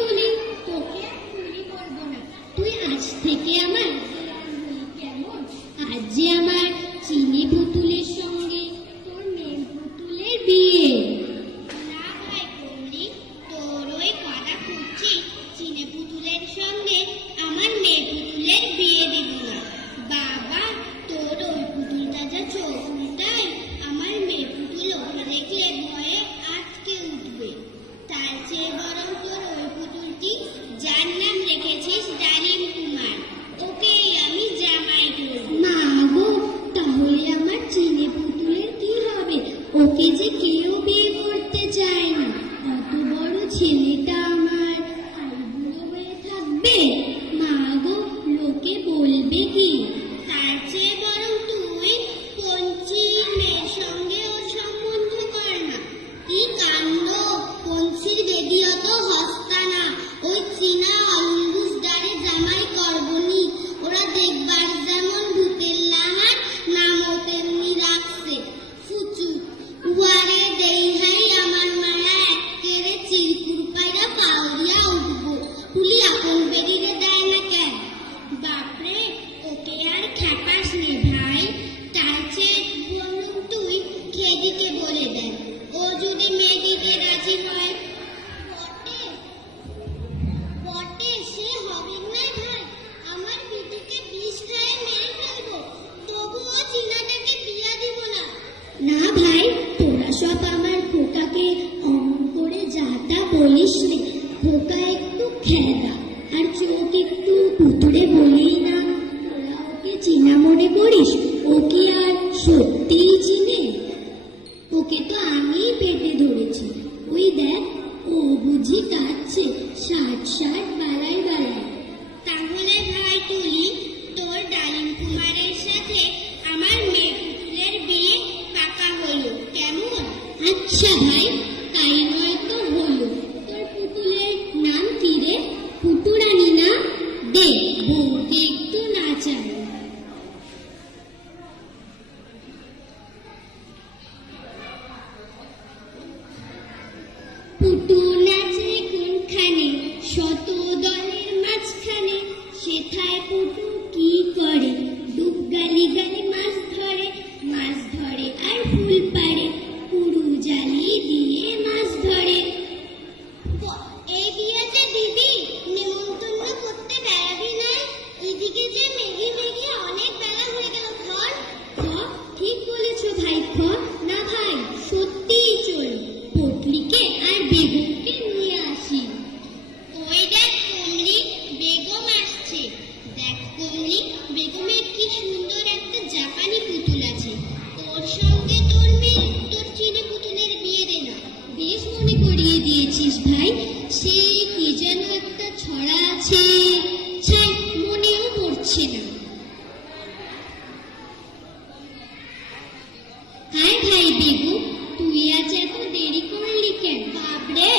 বলি তোকে আর চুরি করবো না, তুই আজ থেকে আমার কেমন? আজ যে আমার চিনি পুতুলের সঙ্গে তোর মেয়ে পুতুলের বিয়ে। না ভাই কমলি, তোর ওই কথা খুঁজছি, চিনে পুতুলের সঙ্গে আমার মেয়ে পুতুলের বিয়ে দিব না। বাবা, তোর ওই পুতুলটা যা চোখ উল্টায়, আমার মেয়ে পুতুল ওকে দেখলে ভয়ে আটকে উঠবে। তার চেয়ে বরং তোর ওই পুতুলটি, যার নাম রেখেছিস ডালিম কুমার, ওকেই আমি জামাই করব। মা গো, তাহলে আমার চিনি পুতুলের কি হবে? ওকে যে কেউ বিয়ে করতে চায় না। অত বড় ছেলেটা আমার বুড়ো হয়ে থাকবে। মা গো, লোকে বলবে কি? তার চেয়ে বরং তুই পঞ্চির মেয়ের সঙ্গে ওর সম্বন্ধ কর না। কি কাণ্ড! পঞ্চির বেদিও তো হস্তা না, ওই চীনা অলঙ্গুসদারে জামাই করবনি। ওরা দেখবার যেমন ভূতের লাহার, নামও তেমনি লাগছে ফুচু। উয়ারে দেই হাই আমার মায়া এক্কেরে চিরকুর পাইরা পাউরিয়া উঠবো। পুলি আপন বেরিয়ে দেয় না কেন? বাপরে, ওকে আর খেপাস নে ভাই। তার চেয়ে বরং তুই খেদিকে বলে দেন, ও যদি মেয়ে দিতে রাজি হয়। বটে বটে, সে হবে না ভাই। আমার বিটিকে বিষ খায় মেরে ফেলবো, তবুও চীনাটাকে বিয়া দিব না। না ভাই, তোরা সব আমার খোকাকে অমন করে যা তা বলিস নে। খোকা একটু খেলা আর চোখ একটু পুতুড়ে বলেই না, তোরা ওকে চিনা মনে করিস? ও কি আর সত্যিই চিনে? ওকে তো আমিই পেটে ধরেছি। ওই দেখ, ও বুঝি কাঁদছে, ষাট ষাট বালাই বালাই। তাহলে ভাই তুলি, তোর ডালিম কুমারের সাথে আমার মেয়ে পুতুলের বিয়ে পাকা হলো, কেমন? আচ্ছা ভাই, তাই নয় তো হলো। তোর পুতুলের নাম কি রে? পুতুরানী না? দে, বউকে একটু নাচাই। পুটু নাচে কোনখানে, শত দলের মাঝখানে, সেথায় পুটু কি করে? ডুব গালি গালি মাছ ধরে, মাছ ধরে আর ফুল পাড়ে, পুরু জালি দিয়ে মাছ ধরে। এই বিয়েতে দিদি নিমন্ত্রণ করতে বেড়াবি নাই? এদিকে যে মেঘে মেঘে অনেক বেলা হয়ে গেল। ধর খ, ঠিক বলেছ ভাই। খ না ভাই, সত্যিই চল, পটলিকে আর বেগুনকে নিয়ে আসি। ওই দেখ কমলি, বেগম আসছে। দেখ কমলি, বেগমের কি সুন্দর একটা জাপানি পুতুল আছে। তোর সঙ্গে তোর মেয়ে তোর চিনে পুতুলের বিয়ে দে না। বেশ মনে করিয়ে দিয়েছিস ভাই। সে কি যেন একটা ছড়া আছে, ছাই মনেও পড়ছে না। হায় ভাই বেগম, তুই আজ এত দেরি করলি কেন? বাপরে,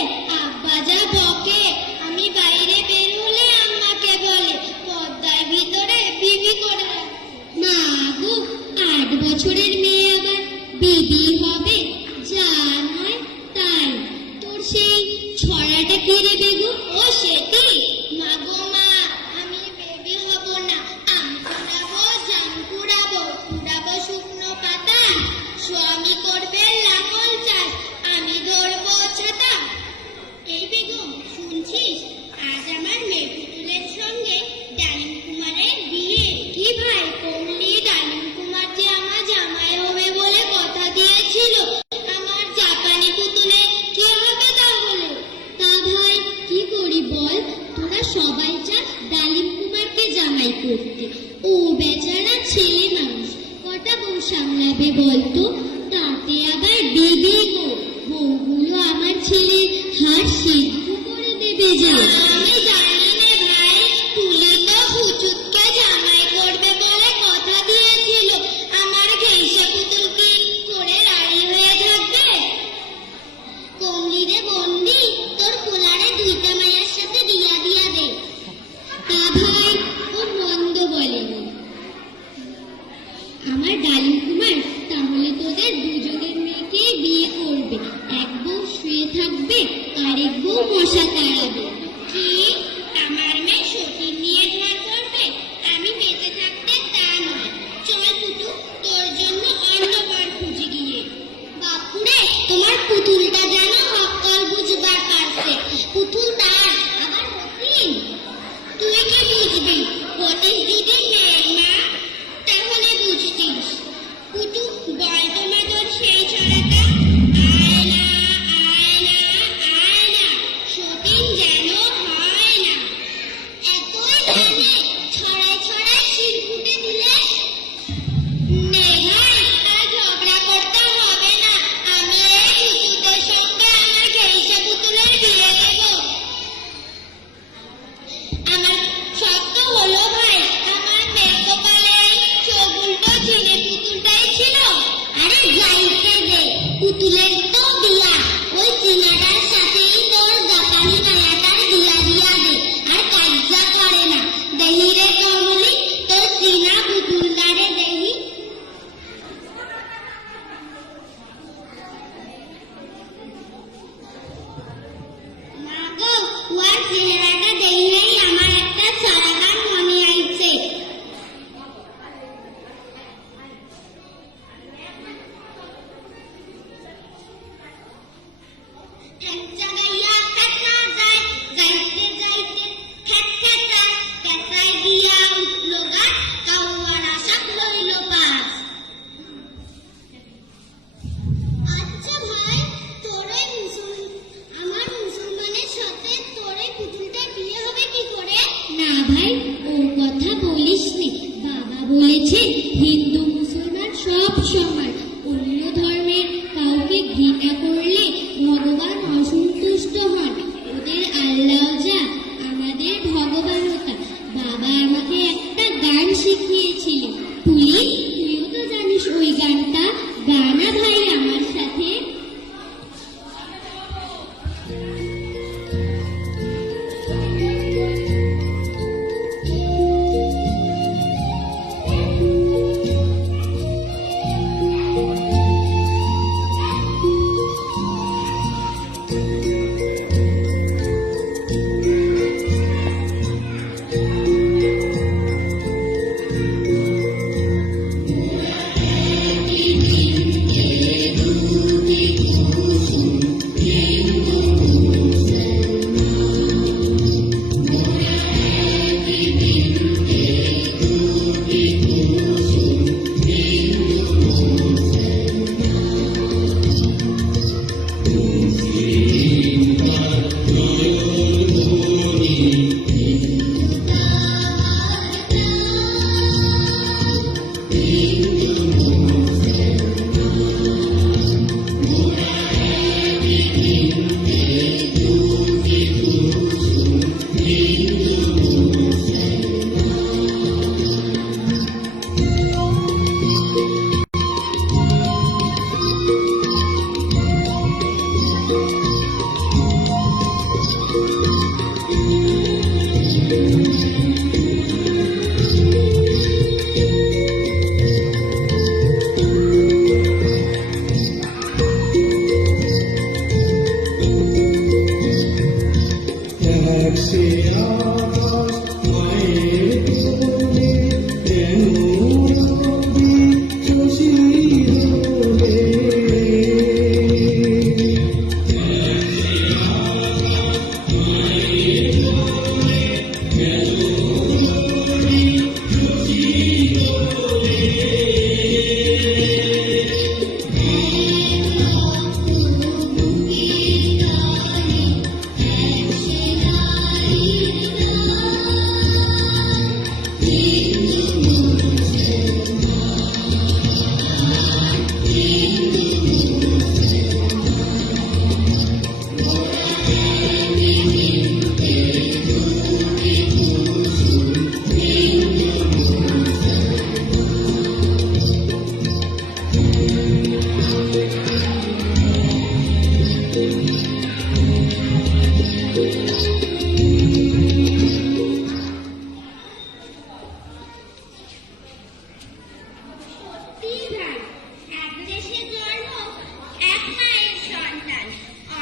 আব্বা যা বকে! আমি বাইরে বের হলে আম্মাকে বলে পর্দার ভিতরে বিবি করে রাখতে। মা গো, 8 বছরের মেয়ে আবার বেবি হবে? যা নয় তাই। তোর সেই ছড়াটা কি রে বেগম? ও সেটি, মা গো মা, আমি বেবি হব না। আম কুড়াবো, জাম কুড়াবো, কুড়াবো শুকনো পাতা। স্বামী করবে লাঙল চাষ, আমি ধরবো ছাতা। এই বেগম, শুনছিস? আজ আমার মেয়ে পুতুলের সঙ্গে ডালিম কুমারের বিয়ে। কি ভাই কমলি, ডালিম কুমার যে আমার জামাই হবে বলে কথা দিয়েছিল। আমার জাপানি পুতুলে কি হবে তাহলে? তা ভাই কি করি বল? তোরা সবাই চাস ডালিম কুমারকে জামাই করতে। ও বেচারা ছেলে মানুষ, কটা বউ সামলাবে বলতো? তাতে আবার বেবি গো, বউগুলো আমার ছেলে হাড় সিদ্ধ করে দেবে যা। আমি জানি নে ভাই, তুলি তো হুচুতকে জামাই করবে বলে কথা দিয়েছিল। আমার ঘেঁষে পুতুল কি করে রাড়ি হয়ে থাকবে? কমলি রে বন্দি, তোর কোলারে 2টা মায়ের সাথে দিয়া দিয়া দে। তা ভাই ও মন্দ বলেনি। আমার ডালিম কুমার তাহলে তোদের দুজনের মেয়েকে বিয়ে করবে। এক বউ শুয়ে থাকবে, আরেক বউ মশা তাড়াবে। কি আমার মেয়ে সতীর নিয়ে ঘর করবে? আমি বেঁচে থাকতে তা নয়। চল পুতু, তোর জন্য অন্য বর খুঁজে গিয়ে। বাপুরে, তোমার পুতুলটা যেন অক্কল বুঝবার পারছে। পুতুল তার আবার হতিন। তুই কি বুঝবি? হতিস দিদি মেয়ে না, তাহলে বুঝতিস। পুতু, বল তোমার তোর সেই ছড়াটা। আয় না, আয় না, আয় না, সতীন যেন হয় না। এতই জানে, ছড়ায় ছড়ায় শির ফুটে দিলে। নে ভাই, আর ঝগড়া করতে হবে না। আমি এই পুতুলদের সঙ্গে আমার ঘেঁষে পুতুলের বিয়ে দেব। আমার শর্ত হলো ভাই, আমার মেয়ে কপালে এই চোখ উল্টো চিনে পুতুলটাই ছিল। আরে যাইতে দে, পুতুলের তো বিয়া, ওই চিনাটার সাথেই তোর জাপানি মায়াটার বিয়া দিয়া দে। আর কাজ্জা করে না। দেহি রে কমলি, তোর চিনা পুতুলদারে দেহি। মা গো, ওর চেহারাটা দেখলেই আমার একটা সারাগান মনে আইছে। ঠ্যাংচা গাইয়া কাঁচা যায়, যাইতে যাইতে ঠ্যাকঠ্যাকা, ক্যাঁচায় গিয়া উঠল গাছ, কাউয়ার আশা লইল পাশ। আচ্ছা ভাই, আমার মুসলমানের সাথে তোর এই পুতুলটার বিয়ে হবে কি করে? না ভাই, ও কথা বলিস নি। বাবা বলেছে হিন্দু মুসলমান সব সমান। অন্য ধর্মের কাউকে ঘৃণা করলে ভগবান অসন্তুষ্ট হন। ওদের আল্লাহ যা, আমাদের ভগবানও তা। বাবা আমাকে একটা গান শিখিয়েছিল। তুই তুইও তো জানিস ওই গানটা। গানা ভাই আমার সাথে।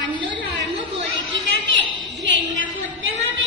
অন্য ধর্ম বলে কি তাকে ঘেন্না করতে হবে?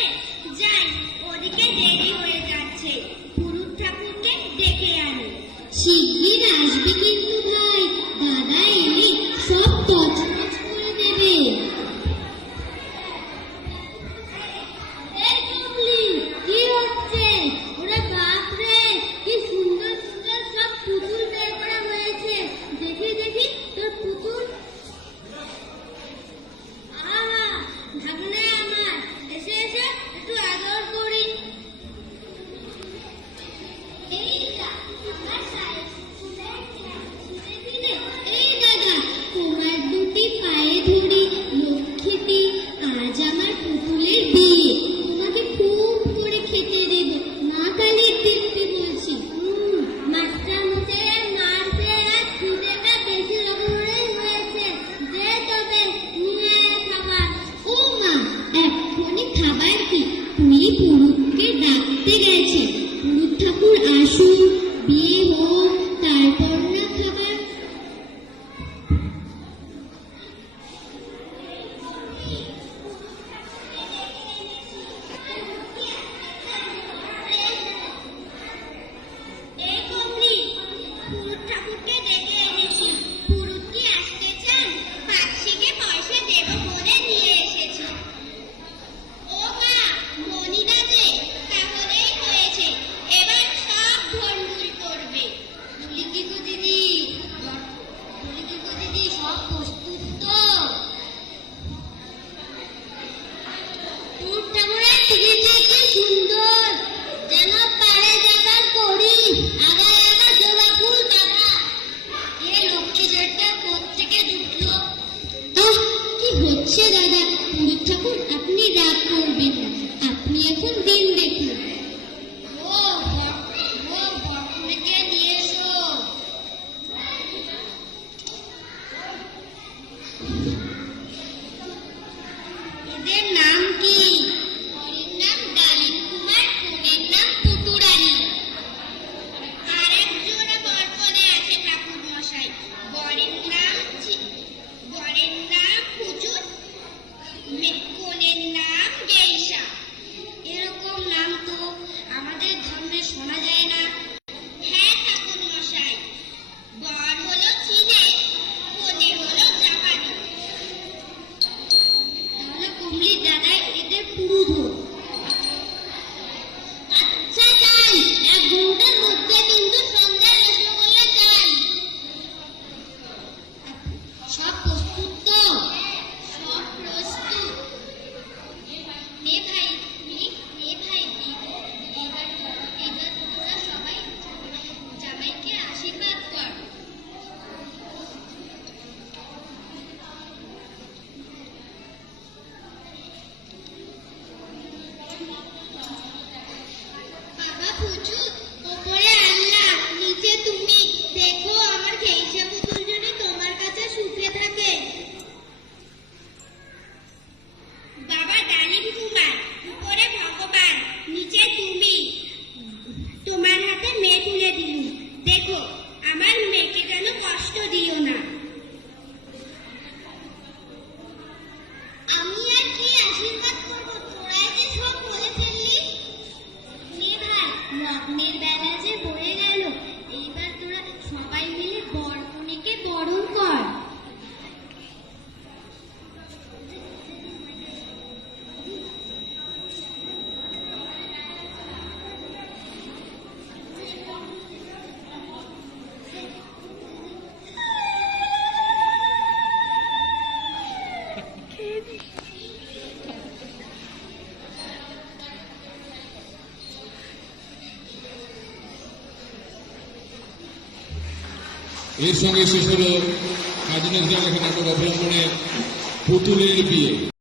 আসতে গেছে। পুরুত ঠাকুর আসুন, বিয়ে হোক, তারপর না খাবার। এই কমলি, পুরুত ঠাকুরকে ডেকে এনেছি। পুরুত কি আসতে চান? পাখিকে পয়সা দেবো বলে নিয়ে এসেছি। ও মা, মনিদা দে, তাহলেই হয়েছে। এবার সব ভণ্ডুল করবে। বুলিকিকু দিদি, সব প্রস্তুত তো? পুরুত ঠাকুরের সিঁড়িটা কি সুন্দর, যেন পাড়ে যাবার করি। আগায় আগায় জবা ফুল বাঁধা। এ লক্ষ্মী জোরটা কোত্থেকে ঢুকলো? কি হচ্ছে দাদা? পুরুত ঠাকুর, আপনি রাগ করবেন না, আপনি এখন দিন দেখুন। ও বকুলকে নিয়ে এসো। এদের নাম কি? বরের নাম ডালিম কুমার, কনের নাম পুটুরানী। আর এক জোড়া বরকনে আছে ঠাকুর মশাই। বরের নাম হুজুর, কনের নাম গেইসা। এরকম নাম তো আমাদের ধর্মে শোনা যায় না। হ্যাঁ ঠাকুর মশাই, বর হলো চীনে, কনে হলো জাপানি। তাহলে কমলির দাদাই এদের পুরুধ। আচ্ছা যাই, 1 ঘন্টার মধ্যে কিন্তু সন্ধ্যা রসগোল্লা চাই। সব প্রস্তুত তো? সব প্রস্তুত। নে ভাই, এবার তোরা সবাই জামাইকে আশীর্বাদ কর। বাবা পুজু, ওপরে আল্লাহ, নিচে তুমি। দেখো আমার ঘেইসা পুতুল যেন তোমার কাছে সুখে থাকে। বাবা ডালিম কুমার, উপরে ভগবান, নিচে তুমি। তোমার হাতে মেয়ে তুলে দিলুম। দেখো আমার মেয়েকে যেন কষ্ট দিও না। আমি আর কি আশীর্বাদ করবো, তোরাই যে সব বলে ফেললি। নে ভাই, লগ্নের বেলা যে বয়ে গেল, এইবার তোরা সবাই মিলে বর কনেকে বরণ কর। এর সঙ্গে শেষ হলো কাজী নজরুল লেখা নাটক অবলম্বনে পুতুলের বিয়ে।